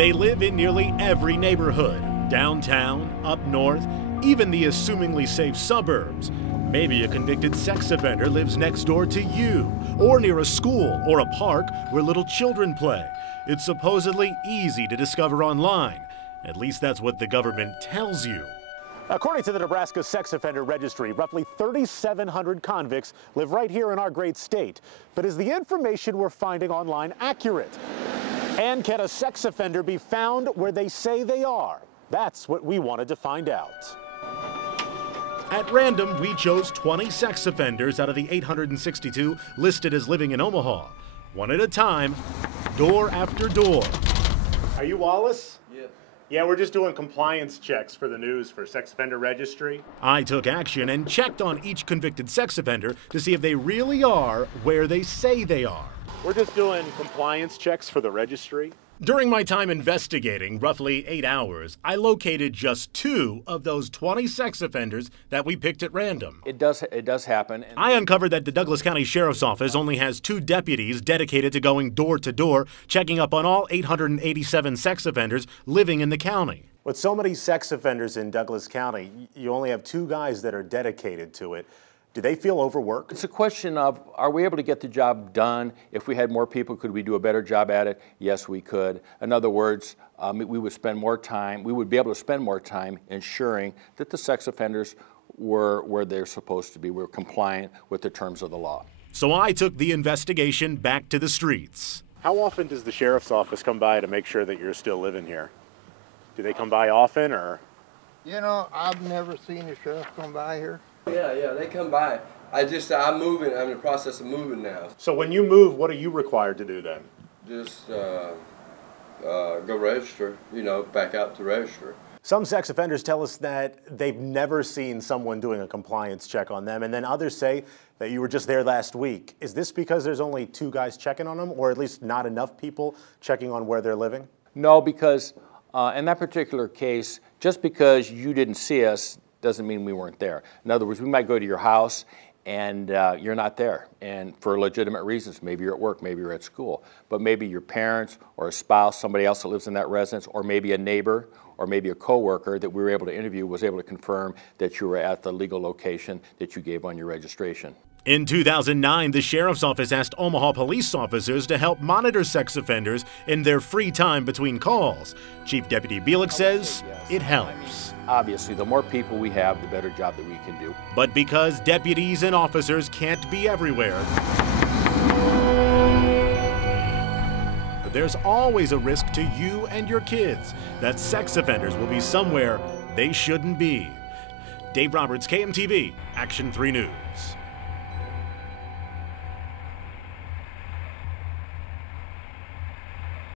They live in nearly every neighborhood, downtown, up north, even the assumingly safe suburbs. Maybe a convicted sex offender lives next door to you, or near a school or a park where little children play. It's supposedly easy to discover online. At least that's what the government tells you. According to the Nebraska Sex Offender Registry, roughly 3,700 convicts live right here in our great state. But is the information we're finding online accurate? And can a sex offender be found where they say they are? That's what we wanted to find out. At random, we chose 20 sex offenders out of the 862 listed as living in Omaha. One at a time, door after door. Are you Wallace? Yeah. Yeah, we're just doing compliance checks for the news for Sex Offender Registry. I took action and checked on each convicted sex offender to see if they really are where they say they are. We're just doing compliance checks for the registry. During my time investigating, roughly 8 hours, I located just 2 of those 20 sex offenders that we picked at random. It does happen. I uncovered that the Douglas County Sheriff's Office only has 2 deputies dedicated to going door to door, checking up on all 887 sex offenders living in the county. With so many sex offenders in Douglas County, you only have 2 guys that are dedicated to it. Do they feel overworked? It's a question of, are we able to get the job done? If we had more people, could we do a better job at it? Yes, we could. In other words, we would spend more time, we would be able to spend more time ensuring that the sex offenders were where they're supposed to be, were compliant with the terms of the law. So I took the investigation back to the streets. How often does the sheriff's office come by to make sure that you're still living here? Do they come by often, or? You know, I've never seen a sheriff come by here. Yeah, they come by. I'm moving. I'm in the process of moving now. So when you move, what are you required to do then? Just go register, back out to register. Some sex offenders tell us that they've never seen someone doing a compliance check on them, and then others say that you were just there last week. Is this because there's only 2 guys checking on them, or at least not enough people checking on where they're living? No, because in that particular case, just because you didn't see us doesn't mean we weren't there. In other words, we might go to your house and you're not there, and for legitimate reasons. Maybe you're at work, maybe you're at school, but maybe your parents or a spouse, somebody else that lives in that residence, or maybe a neighbor or maybe a coworker that we were able to interview was able to confirm that you were at the legal location that you gave on your registration. In 2009, the Sheriff's Office asked Omaha police officers to help monitor sex offenders in their free time between calls. Chief Deputy Bielik says it helps. Obviously, the more people we have, the better job that we can do. But because deputies and officers can't be everywhere, there's always a risk to you and your kids that sex offenders will be somewhere they shouldn't be. Dave Roberts, KMTV, Action 3 News.